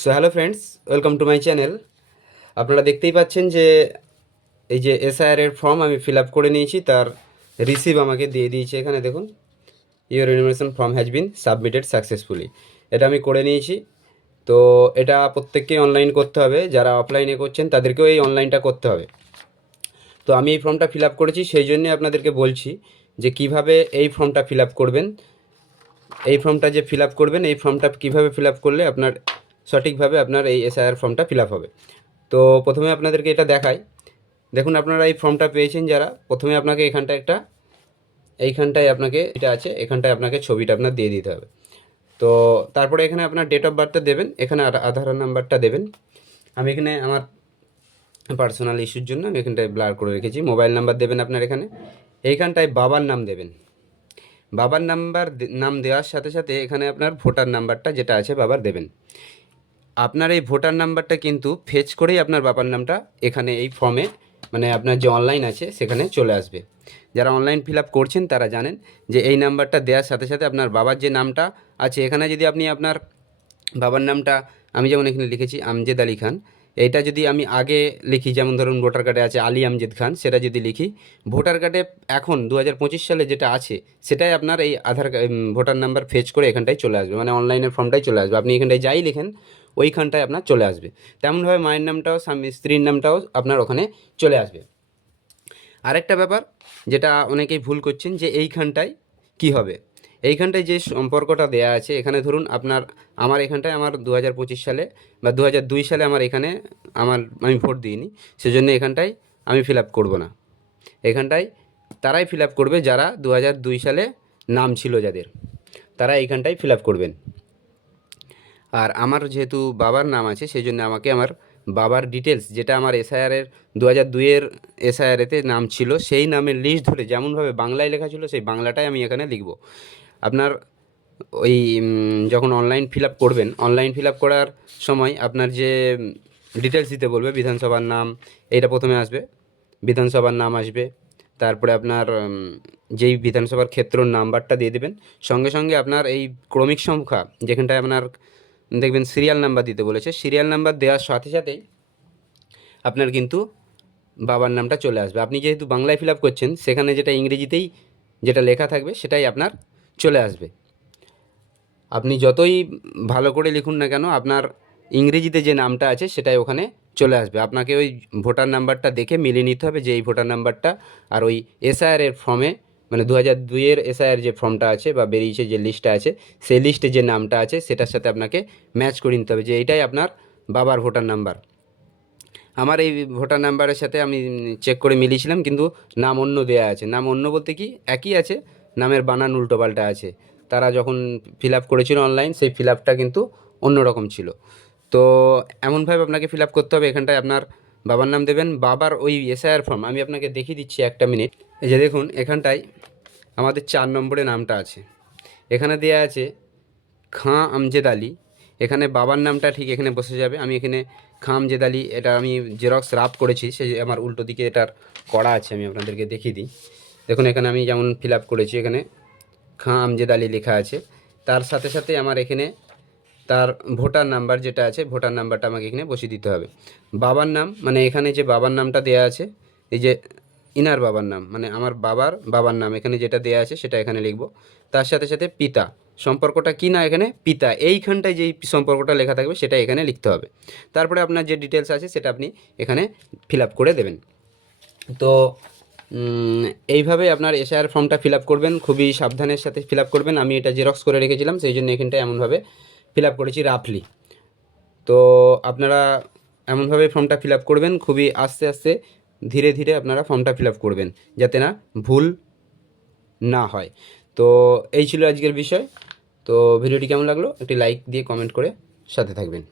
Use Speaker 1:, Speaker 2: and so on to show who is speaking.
Speaker 1: So hello friends welcome to my channel আপনারা দেখতেই পাচ্ছেন যে এই যে এসআইআর এর ফর্ম আমি ফিল আপ করে নিয়েছি, তার রিসিভ আমাকে দিয়ে দিয়েছে এখানে দেখুন। Your information form has been submitted successfully এটা আমি করে নিয়েছি। তো এটা প্রত্যেককেই অনলাইন করতে হবে। যারা অফলাইনে করছেন, তাদেরকেও এই অনলাইনটা করতে হবে। তো আমি এই ফর্মটা ফিল আপ করেছি, সেই জন্যে আপনাদেরকে বলছি যে কীভাবে এই ফর্মটা ফিল আপ করবেন। এই ফর্মটা যে ফিল আপ করবেন, এই ফর্মটা কীভাবে ফিল আপ করলে আপনার সঠিকভাবে আপনার এই এসআইআর ফর্মটা ফিল হবে। তো প্রথমে আপনাদেরকে এটা দেখাই। দেখুন, আপনারা এই ফর্মটা পেয়েছেন যারা, প্রথমে আপনাকে এখানটা একটা, এইখানটায় আপনাকে এটা আছে, এখানটায় আপনাকে ছবিটা আপনার দিয়ে দিতে হবে। তো তারপরে এখানে আপনার ডেট অফ বার্থটা দেবেন, এখানে আধার নাম্বারটা দেবেন। আমি এখানে আমার পার্সোনাল ইস্যুর জন্য আমি এখানটায় ব্লার করে রেখেছি। মোবাইল নাম্বার দেবেন আপনার এখানে। এইখানটায় বাবার নাম দেবেন। বাবার নাম্বার নাম দেওয়ার সাথে সাথে এখানে আপনার ভোটার নাম্বারটা যেটা আছে বাবার দেবেন। আপনার এই ভোটার নাম্বারটা কিন্তু ফেচ করেই আপনার বাবার নামটা এখানে এই ফর্মে মানে আপনার যে অনলাইন আছে, সেখানে চলে আসবে। যারা অনলাইন ফিল আপ করছেন, তারা জানেন যে এই নাম্বারটা দেওয়ার সাথে সাথে আপনার বাবার যে নামটা আছে, এখানে যদি আপনি আপনার বাবার নামটা, আমি যেমন এখানে লিখেছি, আমজেদ আলী খান। এইটা যদি আমি আগে লিখি, যেমন ধরুন ভোটার কার্ডে আছে আলী আমজেদ খান, সেটা যদি লিখি, ভোটার কার্ডে এখন দু হাজার পঁচিশ সালে যেটা আছে, সেটাই আপনার এই আধার ভোটার নাম্বার ফেচ করে এখানটায় চলে আসবে মানে অনলাইনের ফর্মটাই চলে আসবে। আপনি এখানটায় যাই লিখেন ওইখানটায় আপনার চলে আসবে। তেমনভাবে মায়ের নামটাও, স্বামী স্ত্রীর নামটাও আপনার ওখানে চলে আসবে। আরেকটা ব্যাপার যেটা অনেকেই ভুল করছেন যে এইখানটায় কি হবে? এইখানটায় যে সম্পর্কটা দেয়া আছে, এখানে ধরুন আপনার আমার এখানটায় আমার দু হাজার পঁচিশ সালে বা দু হাজার দুই সালে আমার এখানে আমার, আমি ভোট দিইনি, সেজন্য এখানটায় আমি ফিল আপ করব না। এখানটায় তারাই ফিল আপ করবে যারা দু হাজার দুই সালে নাম ছিল যাদের। তারা এইখানটায় ফিল আপ করবেন। আর আমার যেহেতু বাবার নাম আছে সেই জন্য আমাকে আমার বাবার ডিটেলস যেটা আমার এসআইআরের দু হাজার দুইয়ের এসআইআরেতে নাম ছিল, সেই নামের লিস্ট ধরে যেমনভাবে বাংলায় লেখা ছিল, সেই বাংলাটাই আমি এখানে লিখব। আপনার ওই যখন অনলাইন ফিল আপ করবেন অনলাইন ফিল আপ করার সময় আপনার যে ডিটেলস দিতে বলবে, বিধানসভার নাম, এইটা প্রথমে আসবে, বিধানসভার নাম আসবে, তারপরে আপনার যেই বিধানসভার ক্ষেত্রর নাম্বারটা দিয়ে দেবেন, সঙ্গে সঙ্গে আপনার এই ক্রমিক সংখ্যা, যেখানটায় আপনার দেখবেন সিরিয়াল নাম্বার দিতে বলেছে। সিরিয়াল নাম্বার দেওয়ার সাথে সাথেই আপনার কিন্তু বাবার নামটা চলে আসবে। আপনি যেহেতু বাংলায় ফিল আপ করছেন, সেখানে যেটা ইংরেজিতেই যেটা লেখা থাকবে, সেটাই আপনার চলে আসবে। আপনি যতই ভালো করে লিখুন না কেন, আপনার ইংরেজিতে যে নামটা আছে, সেটাই ওখানে চলে আসবে। আপনাকে ওই ভোটার নাম্বারটা দেখে মিলিয়ে নিতে হবে যে এই ভোটার নাম্বারটা আর ওই এসআইআর এর ফর্মে মানে দু হাজার দুইয়ের এসআইআর যে ফর্মটা আছে বা বেরিয়েছে যে লিস্টটা আছে, সেই লিস্টে যে নামটা আছে, সেটার সাথে আপনাকে ম্যাচ করে নিতে হবে যে এইটাই আপনার বাবার ভোটার নাম্বার আমার এই ভোটার নাম্বারের সাথে আমি চেক করে মিলিয়েছিলাম, কিন্তু নাম অন্য দেয়া আছে। নাম অন্য বলতে কি? একই আছে, নামের বানান উল্টোপাল্টা আছে। তারা যখন ফিল আপ করেছিল অনলাইন সেই ফিল আপটা কিন্তু অন্যরকম ছিল। তো এমনভাবে আপনাকে ফিল আপ করতে হবে, এখানটায় আপনার বাবার নাম দেবেন বাবার ওই এসআইআর ফর্ম আমি আপনাকে দেখিয়ে দিচ্ছি একটা মিনিট এই যে দেখুন, এখানটায় আমাদের চার নম্বরে নামটা আছে। এখানে দেয়া আছে, খাঁ আমজেদ আলী। এখানে বাবার নামটা ঠিক এখানে বসে যাবে। আমি এখানে খাঁ আমজেদ আলী, এটা আমি জেরক্স রাপ করেছি। সে আমার উল্টো দিকে এটার করা আছে, আমি আপনাদেরকে দেখিয়ে দিই। দেখুন, এখানে আমি যেমন ফিল আপ করেছি, এখানে খাঁ আমজেদ আলী লেখা আছে। তার সাথে সাথে আমার এখানে তার ভোটার নাম্বার যেটা আছে, ভোটার নাম্বারটা আমাকে এখানে বসিয়ে দিতে হবে। বাবার নাম মানে এখানে যে বাবার নামটা দেয়া আছে, এই যে ইনার বাবার নাম মানে আমার বাবার বাবার নাম এখানে যেটা দেয়া আছে সেটা এখানে লিখব। তার সাথে সাথে পিতা, সম্পর্কটা কি না এখানে? পিতা, এইখানটায় যেই সম্পর্কটা লেখা থাকবে সেটা এখানে লিখতে হবে। তারপরে আপনার যে ডিটেলস আছে সেটা আপনি এখানে ফিল করে দেবেন। তো এইভাবে আপনার এসআইআর ফর্মটা ফিল করবেন, খুবই সাবধানের সাথে ফিল করবেন। আমি এটা জেরক্স করে রেখেছিলাম, সেই জন্য এখানটায় এমনভাবে ফিল আপ করেছি রাফলি তো আপনারা এমনভাবে ফর্মটা ফিল আপ করবেন, খুবই আস্তে আস্তে ধীরে ধীরে আপনারা ফর্মটা ফিল আপ করবেন, যাতে না ভুল না হয়। তো এই ছিল আজকের বিষয়। তো ভিডিওটি কেমন লাগল একটি লাইক দিয়ে কমেন্ট করে সাথে থাকবেন।